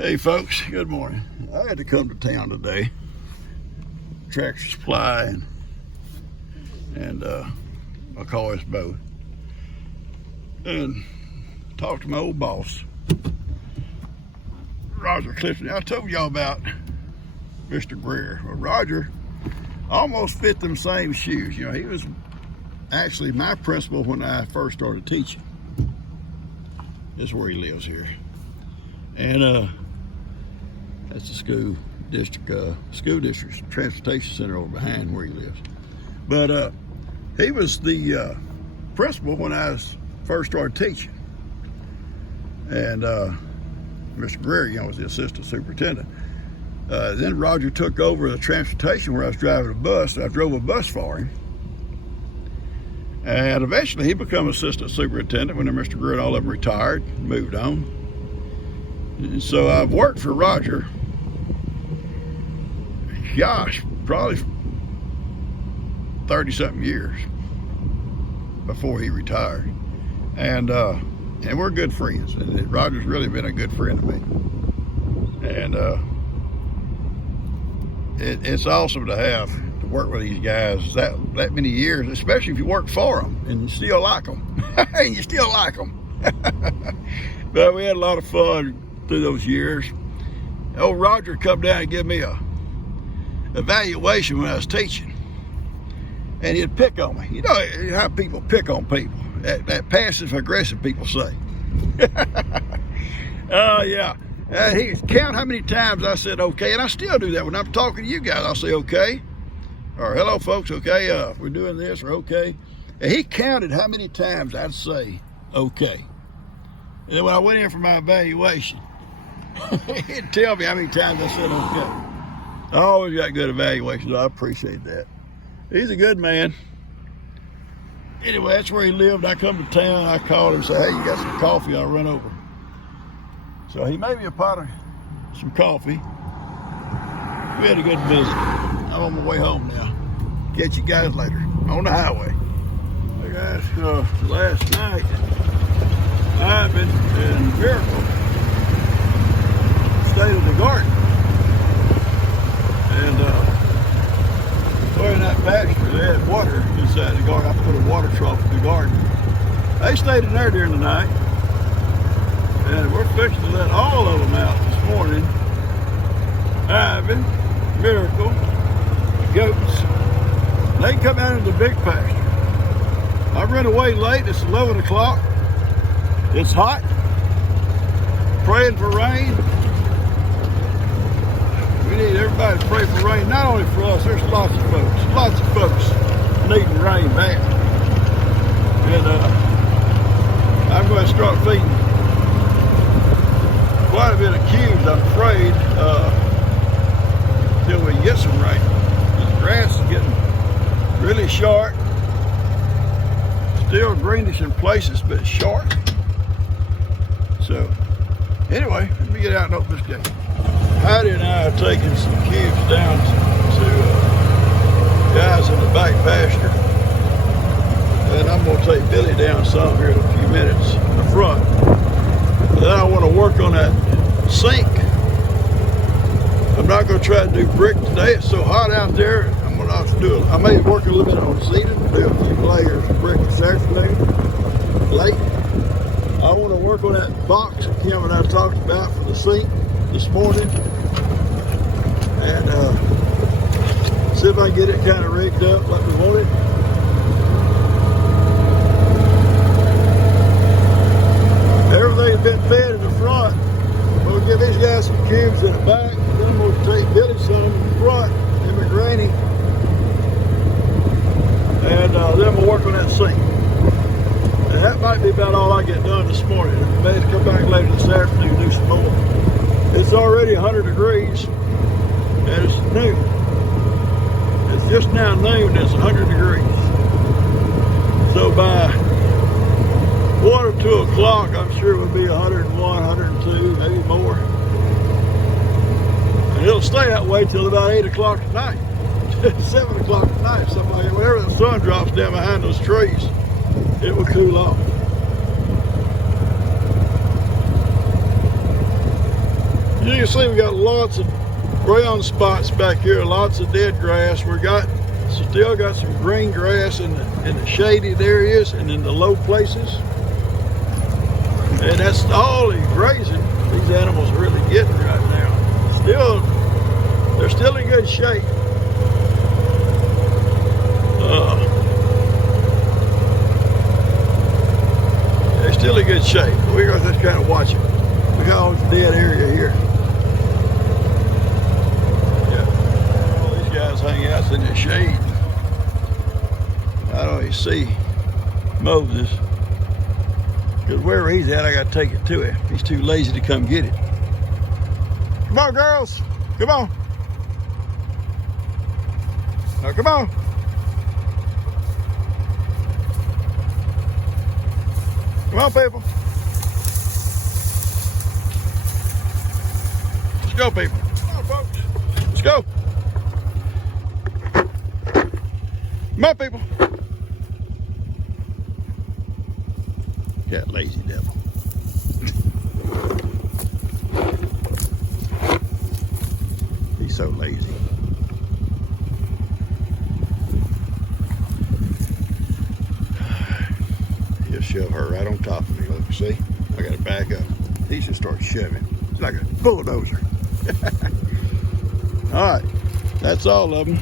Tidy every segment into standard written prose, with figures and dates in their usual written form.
Hey folks, good morning. I had to come to town today. Tractor Supply and my cars both. And talked to my old boss, Roger Clifton. I told y'all about Mr. Greer. Well, Roger almost fit them same shoes. You know, he was actually my principal when I first started teaching. This is where he lives here. And that's the school district transportation center over behind where he lives. But he was the principal when I first started teaching. And Mr. Greer, you know, was the assistant superintendent. Then Roger took over the transportation where I was driving a bus. I drove a bus for him. And eventually he became assistant superintendent when Mr. Greer and all of them retired, moved on. And so I've worked for Roger, gosh, probably 30-something years before he retired. And we're good friends. And Roger's really been a good friend to me. And it's awesome to work with these guys that many years, especially if you work for them and you still like them. And you still like them. But we had a lot of fun through those years. Old Roger come down and give me a evaluation when I was teaching. And he'd pick on me. You know how people pick on people. That passive aggressive people say. Oh yeah. He'd count how many times I said okay, and I still do that when I'm talking to you guys. I'll say okay, or hello folks, okay, we're doing this, or okay. And he counted how many times I'd say okay. And then when I went in for my evaluation, he'd tell me how many times I said okay. I always got good evaluations. I appreciate that. He's a good man. Anyway, that's where he lived. I come to town, I called him and said, hey, you got some coffee? I'll run over. So he made me a pot of some coffee. We had a good visit. I'm on my way home now. Catch you guys later on the highway. Hey guys, last night, Ivan and Miracle stayed in the garden. And in that pasture, they had water inside the garden. I put a water trough in the garden. They stayed in there during the night. And we're fixing to let all of them out this morning. Ivan, Miracle, goats. They come out into the big pasture. I ran away late. It's 11 o'clock. It's hot. Praying for rain. We need everybody to pray for rain, not only for us. There's lots of folks needing rain bad. And I'm going to start feeding quite a bit of cubes, I'm afraid, till we get some rain. The grass is getting really short. Still greenish in places, but it's short. So, anyway, let me get out and open this gate. Heidi and I are taking some cubes down to guys in the back pasture. And I'm going to take Billy down some here in a few minutes in the front. But then I want to work on that sink. I'm not going to try to do brick today. It's so hot out there. I'm going to have to do it. I may work a little bit on seating, do a few layers of brick this afternoon, late. I want to work on that box that Kim and I talked about for the sink this morning, and see if I can get it kind of rigged up like we want it. Everything's been fed in the front. We'll give these guys some cubes in the back, and then we'll take Billy some in the front, him and Granny, and then we'll work on that sink. And that might be about all I get done this morning. I may come back later this afternoon and do some more. It's already 100 degrees, and it's noon. It's just now noon, and it's 100 degrees. So by 1 or 2 o'clock, I'm sure it will be 101, 102, maybe more. And it'll stay that way till about 8 o'clock at night, 7 o'clock at night, something like that. Whenever the sun drops down behind those trees, it will cool off. you can see, we got lots of brown spots back here, lots of dead grass. We got still got some green grass in the shaded areas and in the low places. And that's all the grazing these animals are really getting right now. They're still in good shape. They're still in good shape. We're going to just kind of watch it. Look at all this dead area here. Yeah. All these guys hang out in the shade. I don't even see Moses. Because wherever he's at, I got to take it to him. He's too lazy to come get it. Come on, girls. Come on. Now, come on. Come on, people. Let's go, people. Come on, folks. Let's go. Come on, people. That lazy devil. He's so lazy. He'll shove her right on top of me. Look, see? I got to back up. He should start shoving. It's like a bulldozer. All right. That's all of them.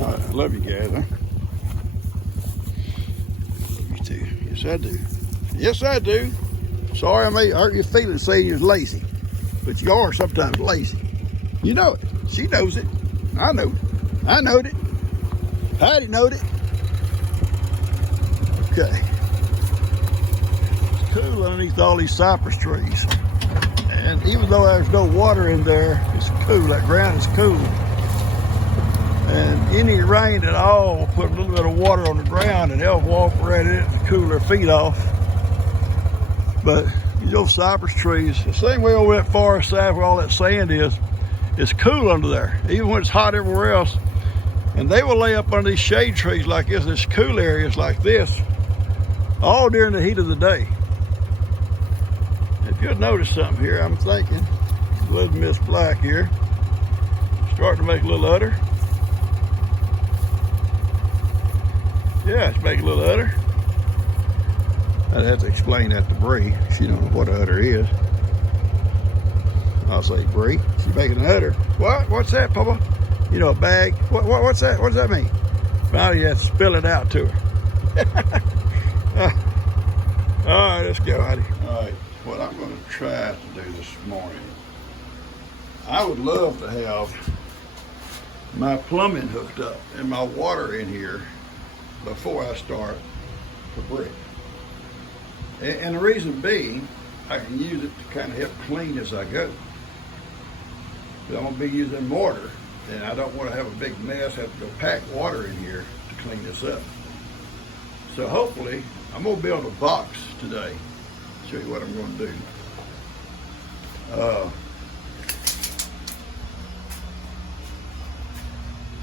I love you guys, huh? Love you too. Yes, I do. Yes, I do. Sorry I may hurt your feelings saying you're lazy, but you are sometimes lazy. You know it. She knows it. I know it. I knowed it. Patty knowed it. Okay. It's cool underneath all these cypress trees. And even though there's no water in there, it's cool. That ground is cool. And any rain at all will put a little bit of water on the ground and they'll walk right in it to cool their feet off. But these old cypress trees, the same way over that far side where all that sand is, it's cool under there, even when it's hot everywhere else. And they will lay up under these shade trees like this cool areas like this, all during the heat of the day. If you'll notice something here, I'm thinking, little Miss Black here, starting to make a little udder. Yeah, it's making a little udder. I'd have to explain that to Bree. She don't know what an udder is. I'll say, Bree, she's making an udder. What? What's that, Papa? You know, a bag? What's that? What does that mean? Finally, you have to spill it out to her. All right, let's go, Heidi. All right, what I'm going to try to do this morning, I would love to have my plumbing hooked up and my water in here before I start the brick. And the reason being, I can use it to kind of help clean as I go. But I'm going to be using mortar, and I don't want to have a big mess, have to go pack water in here to clean this up. So hopefully, I'm going to build a box today. Show you what I'm going to do.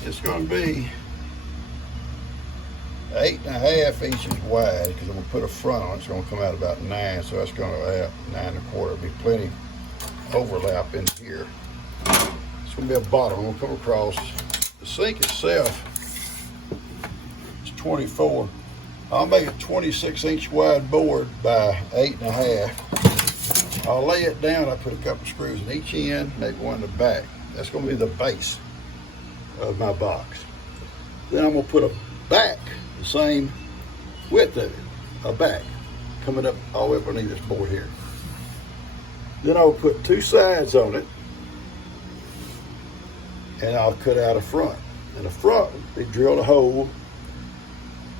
It's going to be 8.5 inches wide because I'm going to put a front on it. It's going to come out about 9, so that's going to have 9.25. There'll be plenty overlap in here. It's going to be a bottom. I'm going to come across. The sink itself is 24. I'll make a 26-inch wide board by 8.5. I'll lay it down. I put a couple screws in each end, maybe one in the back. That's going to be the base of my box. Then I'm going to put a back the same width of it, a back coming up all the way up underneath this board here. Then I'll put 2 sides on it, and I'll cut out a front. And the front, we drill a hole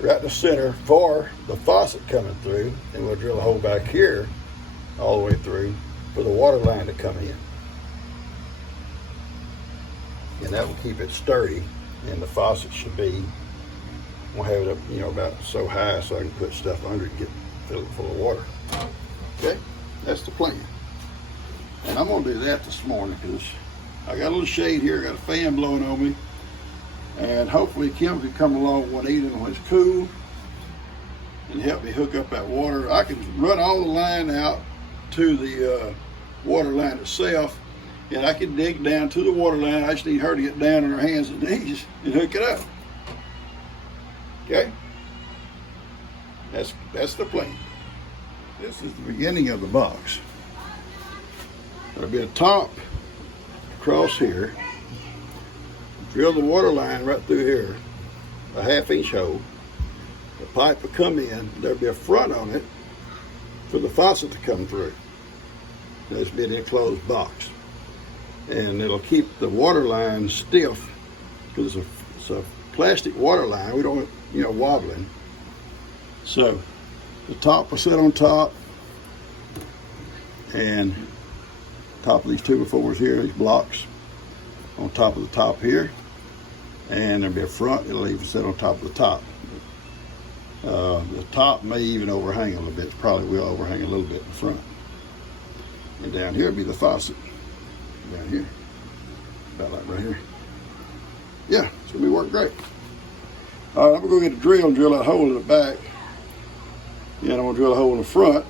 right in the center for the faucet coming through, and we'll drill a hole back here all the way through for the water line to come in. And that will keep it sturdy, and the faucet should be, we'll have it up, you know, about so high so I can put stuff under it and fill it full of water. Okay, that's the plan. And I'm gonna do that this morning because I got a little shade here, I got a fan blowing on me, And hopefully Kim can come along one evening when it's cool and help me hook up that water. I can run all the line out to the water line itself, and I can dig down to the water line. I just need her to get down on her hands and knees and hook it up. Okay? That's the plan. This is the beginning of the box. There'll be a top across here. Drill the water line right through here, a 1/2 inch hole. The pipe will come in. There'll be a front on it for the faucet to come through. This will be an enclosed box, and it'll keep the water line stiff because it's a plastic water line. We don't want wobbling. So the top will sit on top, and top of these 2x4s here, these blocks on top of the top here, and there'll be a front. It'll even sit on top of the top. The top may even overhang a little bit. Probably will overhang a little bit in front. And down here will be the faucet. Down here, about like right here. Yeah, it's gonna work great. All right, I'm gonna go get a drill and drill that hole in the back. And I'm gonna drill a hole in the front.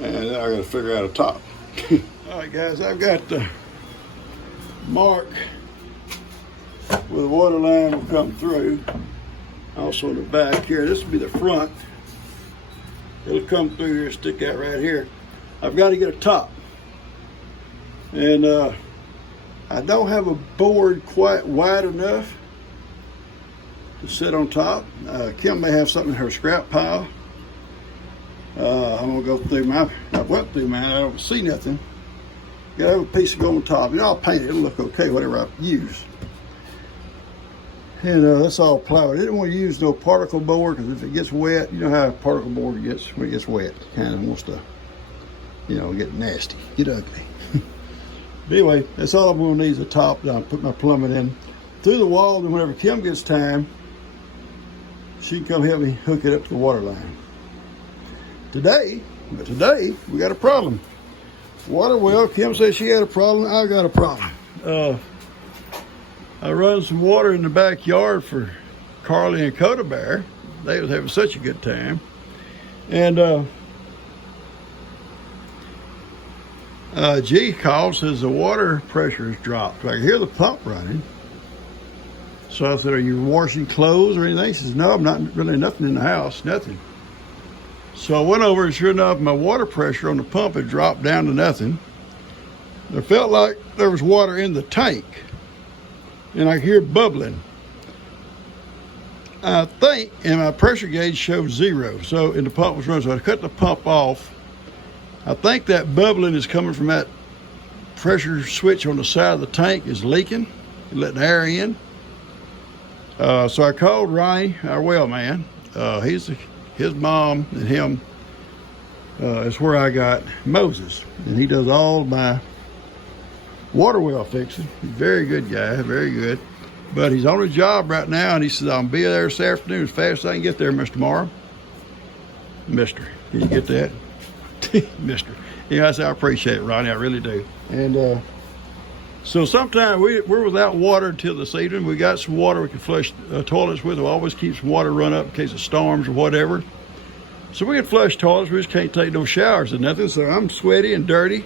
And then I gotta figure out a top. All right, guys, I've got the mark where the water line will come through. Also in the back here, this will be the front. It'll come through here, stick out right here. I've got to get a top. And I don't have a board quite wide enough to sit on top. Kim may have something in her scrap pile. I'm gonna go through mine. I went through mine, I don't see nothing. Got to have a piece to go on top. I'll paint it, it'll look okay, whatever I use. And that's all plywood. I didn't want to use no particle board because if it gets wet, you know how a particle board gets when it gets wet. It kind of wants to, get nasty, get ugly. But anyway, that's all I'm going to need is a top. I'll put my plumbing in through the wall, and whenever Kim gets time, she can come help me hook it up to the water line. Today, we got a problem. Water well, Kim said she had a problem. I got a problem. I run some water in the backyard for Carly and Coda Bear. They was having such a good time. And G called, says the water pressure has dropped. I can hear the pump running. So I said, are you washing clothes or anything? He says, no, I'm not really nothing in the house, nothing. So I went over, and sure enough, my water pressure on the pump had dropped down to nothing. There felt like there was water in the tank, and I hear bubbling. I think, and my pressure gauge showed 0, and the pump was running, so I cut the pump off. I think that bubbling is coming from that pressure switch on the side of the tank is leaking and letting air in. So I called Ronnie, our well man. His mom and him is where I got Moses, and he does all my water well fixing. He's a very good guy, very good. But he's on a job right now, and he says, I'll be there this afternoon as fast as I can get there, Mr. Morrow. Mister, can you get that? Mister. I said, I appreciate it, Ronnie, I really do. And so sometimes we're without water until this evening. We got some water we can flush toilets with. We always keep some water run up in case of storms or whatever. So we can flush toilets. We just can't take no showers or nothing. So I'm sweaty and dirty.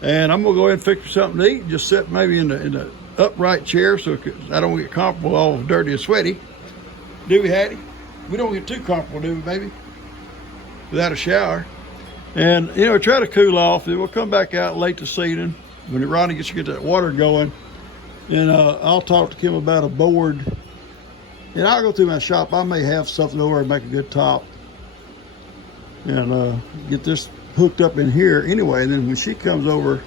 And I'm going to go ahead and fix me something to eat and just sit maybe in the upright chair so I don't get comfortable all dirty and sweaty. Do we, Hattie? We don't get too comfortable, do we, baby? Without a shower. And, try to cool off. Then we'll come back out late this evening when Ronnie gets to get that water going. And I'll talk to Kim about a board. And I'll go through my shop. I may have something over and make a good top. And get this hooked up in here anyway. And then when she comes over,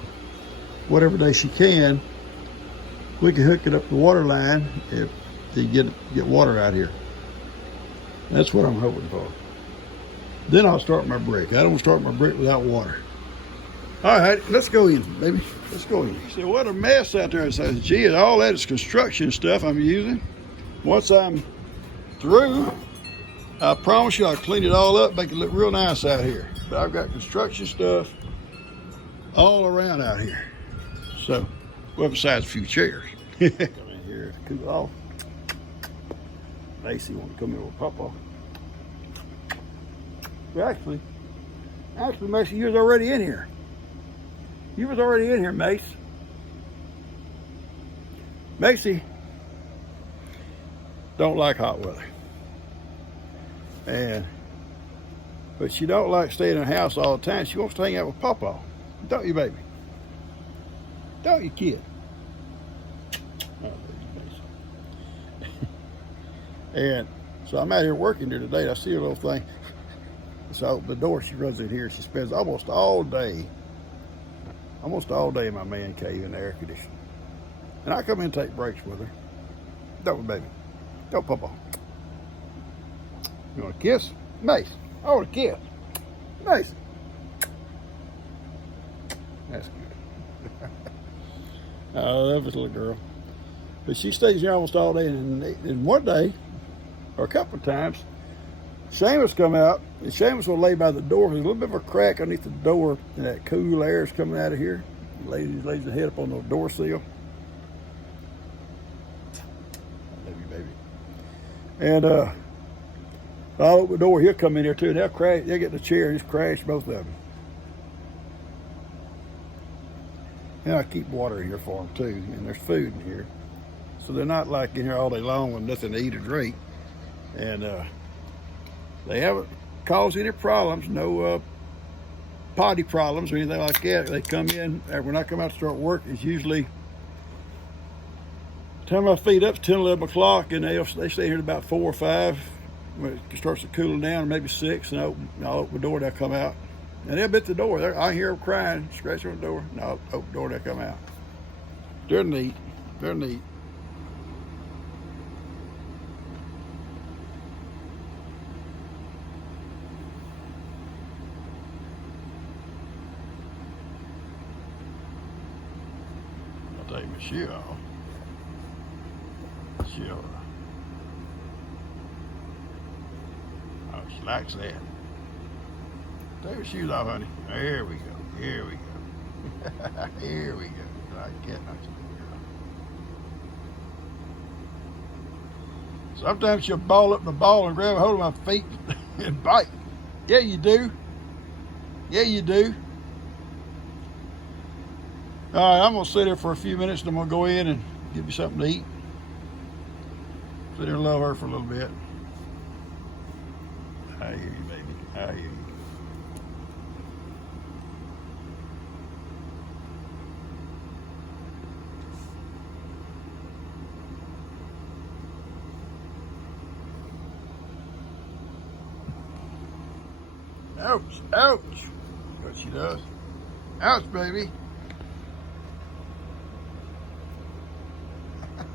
whatever day she can, we can hook it up to the water line if they get water out here. That's what I'm hoping for. Then I'll start my brick. I don't start my brick without water. All right, let's go in, baby. Let's go in. So what a mess out there. It says, gee, all that is construction stuff I'm using. Once I'm through, I promise you I'll clean it all up, make it look real nice out here. But I've got construction stuff all around out here. So, well, besides a few chairs. here to cool off. Macy want to come in with Papa. Well, actually, Macy, you was already in here. You was already in here, Mace. Macy don't like hot weather. But she don't like staying in the house all the time. She wants to hang out with Papa. Don't you, baby? Don't you, kid? Oh, baby, and so I'm out here working here today. I see a little thing. So I open the door. She runs in here. She spends almost all day in my man cave in the air conditioning. And I come in and take breaks with her. Don't, baby. Don't, Papa. You want a kiss? Mace. I want a kiss. Mace. That's good. I love this little girl. But she stays here almost all day. And one day, or a couple of times, Seamus come out, and Seamus will lay by the door. There's a little bit of a crack underneath the door, and that cool air is coming out of here. He lays the head up on the door seal. I love you, baby. And I'll open the door, he'll come in here too, and they'll get in the chair and just crash, both of them. And I keep water in here for them too, and there's food in here. So they're not like in here all day long with nothing to eat or drink. And they haven't caused any problems, no potty problems or anything like that. They come in, when I come out to start work, it's usually, time I feed up, 10, 11 o'clock, and they stay here at about 4 or 5. When it starts to cooling down, maybe 6, and I'll open the door, they'll come out. And they'll bit the door. I hear them crying, scratching on the door, and I'll open the door, they'll come out. They're neat. They're neat. I'll take my shoe off. Sure. Oh, she likes that. Take your shoes off, honey. There we go. Here we go. Here we go. I can't knock you girl. Sometimes she'll ball up the ball and grab a hold of my feet and bite. Yeah, you do. Yeah, you do. All right, I'm going to sit here for a few minutes, and I'm going to go in and give you something to eat. Sit here and love her for a little bit. I hear you, baby. I hear you. Ouch, ouch. That's what she does. Ouch, baby.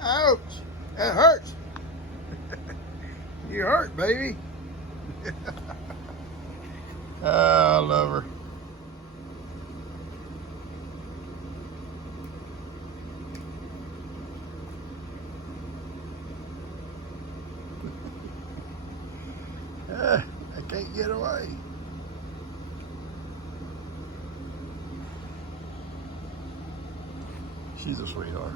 Ouch. That hurts. You hurt, baby. I love her. I can't get away. She's a sweetheart.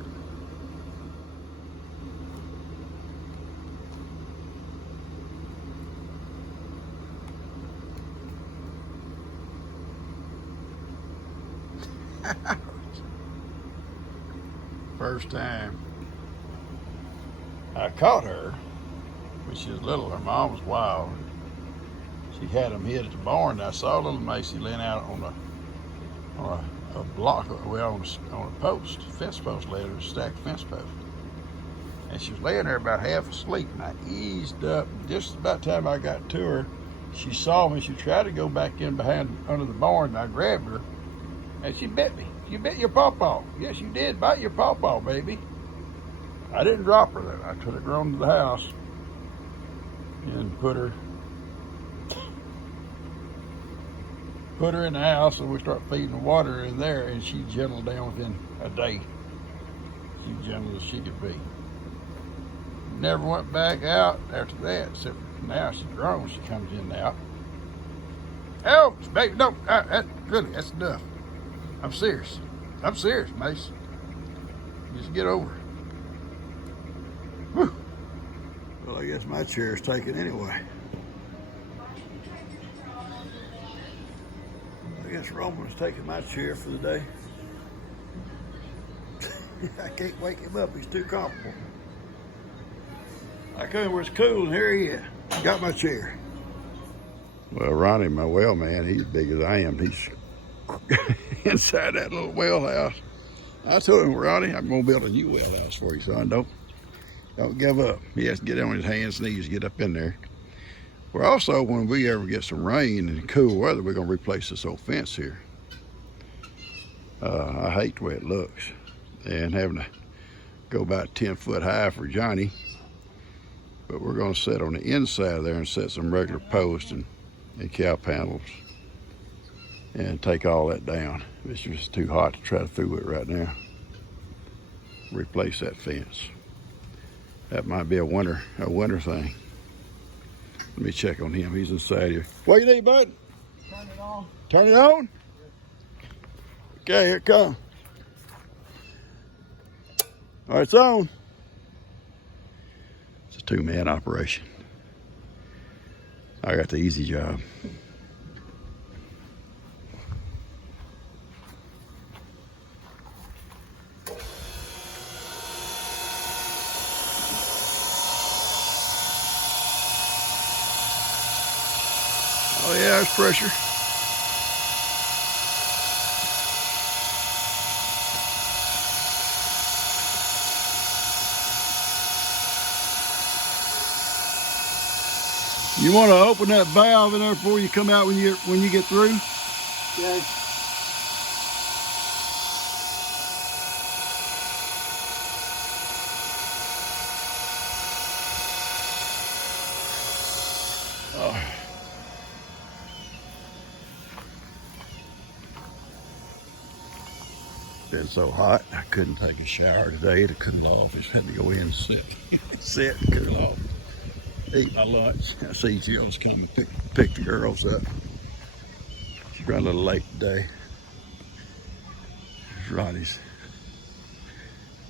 First time I caught her when she was little, her mom was wild. She had them hid at the barn, and I saw little Macy laying out on a block, well, on a post, fence post, laying on a stacked fence post. And she was laying there about half asleep, and I eased up. Just about the time I got to her, she saw me. She tried to go back in behind under the barn, and I grabbed her, and she bit me. You bit your pawpaw. Yes, you did bite your pawpaw, baby. I didn't drop her though. I took her on to the house and put her in the house, and we start feeding water in there, and she gentled down within a day. She gentle as she could be. Never went back out after that, except now she's grown. She comes in now. Oh, baby, no, that's enough. I'm serious. I'm serious, Mace. Just get over it. I guess my chair is taken anyway. I guess Roman's taking my chair for the day. I can't wake him up, he's too comfortable. I come where it's cool, and here he is. Got my chair. Well, Ronnie, my well man, he's big as I am. He's inside that little well house. I told him, Ronnie, I'm gonna build a new well house for you, son. Don't give up. He has to get on his hands and knees to get up in there. We're also, when we ever get some rain and cool weather, we're gonna replace this old fence here. I hate the way it looks. And having to go about 10 foot high for Johnny. But we're gonna set on the inside there and set some regular posts and cow panels and take all that down. It's just too hot to try to fool it right now. Replace that fence. That might be a winter thing. Let me check on him. He's inside here. What you need, bud? Turn it on. Turn it on? Okay, here it comes. All right, it's on. It's a two-man operation. I got the easy job. Oh yeah, there's pressure. You want to open that valve in there before you come out when you get through? Okay. Oh. Been so hot, I couldn't take a shower today to cool off. Just had to go in and sit and cool off. Eat my lunch. I see Jill's coming to pick the girls up. She's running a little late today. Ronnie's.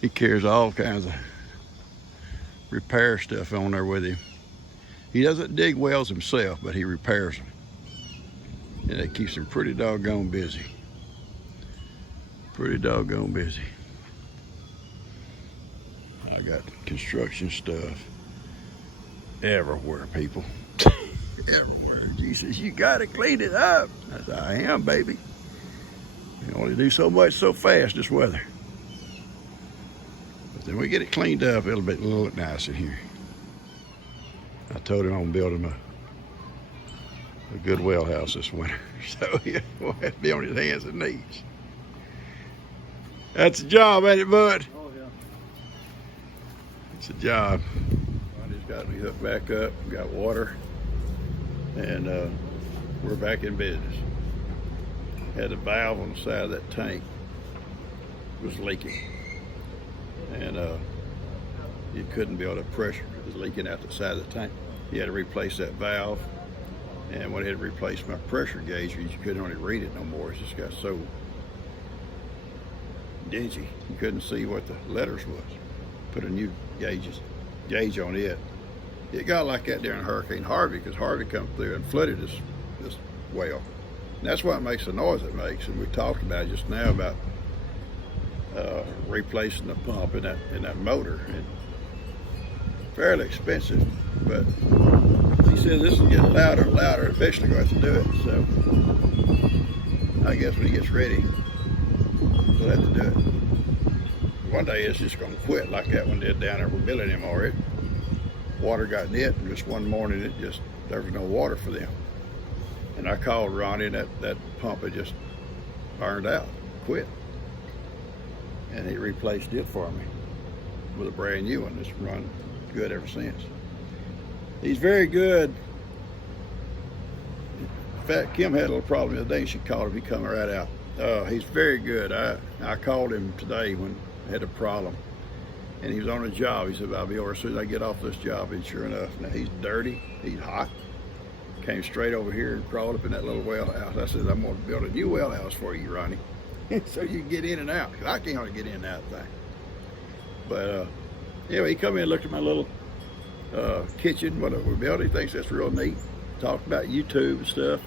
He carries all kinds of repair stuff on there with him. He doesn't dig wells himself, but he repairs them. And it keeps him pretty doggone busy. Pretty doggone busy. I got construction stuff everywhere, people. Everywhere. He says, you gotta clean it up. I said, I am, baby. You only do so much so fast this weather. But then we get it cleaned up, it'll look nice in here. I told him I'm gonna build him a good well house this winter. So he'll have to be on his hands and knees. That's a job, ain't it, bud? Oh yeah. It's a job. Ronnie's got me hooked back up, got water, and we're back in business. Had a valve on the side of that tank. It was leaking. And you couldn't build up pressure. It was leaking out the side of the tank. You had to replace that valve. And when I had to replace my pressure gauge, you couldn't really read it no more. It just got so dingy. You couldn't see what the letters was. Put a new gauge on it. It got like that during Hurricane Harvey, because Harvey come through and flooded this well. And that's what makes the noise it makes. And we talked about just now about replacing the pump in that motor. And fairly expensive, but he said this will get louder and louder. Eventually going to have to do it. So I guess when he gets ready, we'll have to do it. One day it's just going to quit like that one did down there. We're building him already. Water got in it, and just one morning there was no water for them. And I called Ronnie, and that pump had just burned out, quit. And he replaced it for me with a brand new one that's run good ever since. He's very good. In fact, Kim had a little problem the other day. She called him. He come right out. He's very good. I called him today when I had a problem, and he was on a job. He said, I'll be over as soon as I get off this job. And sure enough, now he's dirty, he's hot. Came straight over here and crawled up in that little well house. I said, I'm going to build a new well house for you, Ronnie, so you can get in and out, because I can't hardly get in and out of the thing. But anyway, he come in and looked at my little kitchen, whatever we built. He thinks that's real neat. Talked about YouTube and stuff.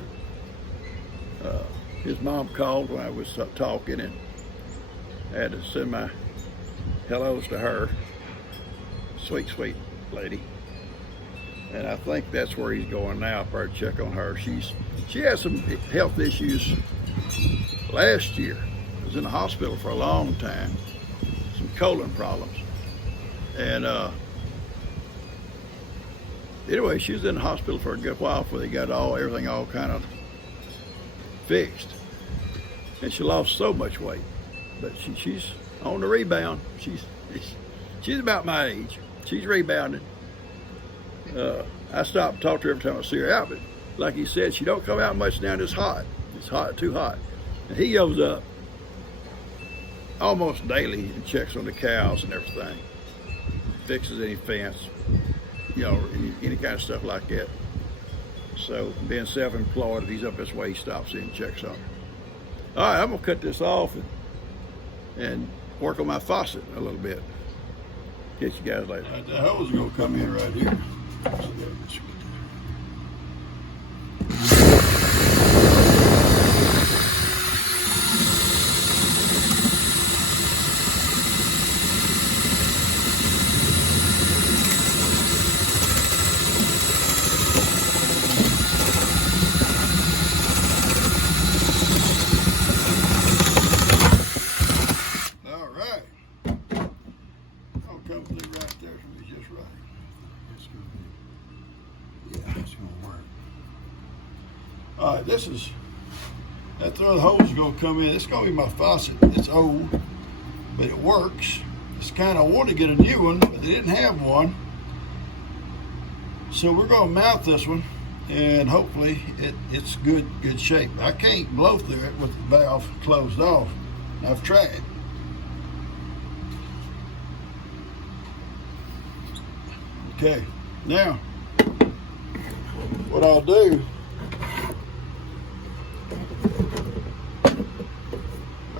His mom called when I was talking, and I had to send my hellos to her. Sweet, sweet lady. And I think that's where he's going now, probably check on her. She had some health issues last year. Was in the hospital for a long time. Some colon problems. And anyway, she was in the hospital for a good while before they got everything all kind of fixed. And she lost so much weight. But she's on the rebound. She's about my age. She's rebounding. I stop and talk to her every time I see her out, but like he said, she don't come out much now. It's hot. It's hot, too hot. And he goes up almost daily and checks on the cows and everything. Fixes any fence, any kind of stuff like that. So being self-employed, if he's up this way, he stops in and checks on her. All right, I'm gonna cut this off and work on my faucet a little bit. Catch you guys later. All right, the hose is gonna come in right here. All right. I'll come through right there for me just right. It's gonna work. All right, that's where the hose is gonna come in. It's gonna be my faucet. It's old, but it works. It's kind of, I wanted to get a new one, but they didn't have one. So we're gonna mount this one, and hopefully it's good shape. I can't blow through it with the valve closed off. I've tried. Okay, now what I'll do,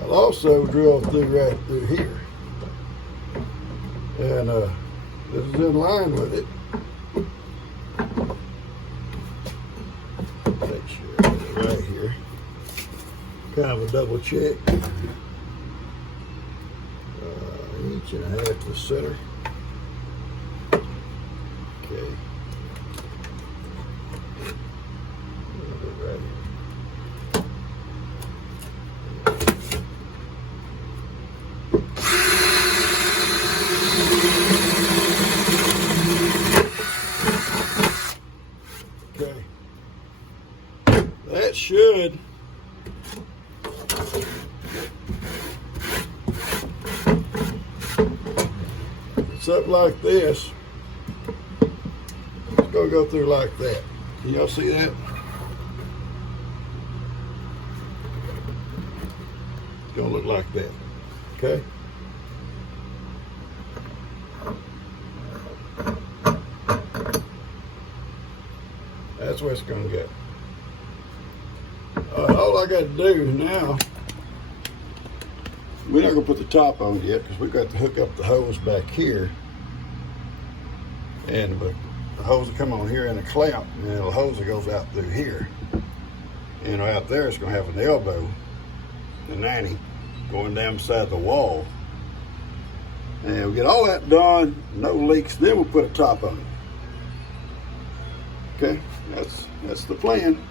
I'll also drill right through here, and this is in line with it. Make sure I get it right here. Kind of a double check. Inch and a half to the center. Okay. Right. Okay. That should something like this. It's gonna go through like that. Can y'all see that? It's gonna look like that. Okay. That's where it's gonna go. All I got to do now, we're not gonna put the top on yet because we've got to hook up the hose back here, and the hose will come on here in a clamp, and then the hose that goes out through here, and out there it's gonna have an elbow, the nanny, going down beside the wall, and we get all that done, no leaks. Then we'll put a top on it. Okay, that's the plan.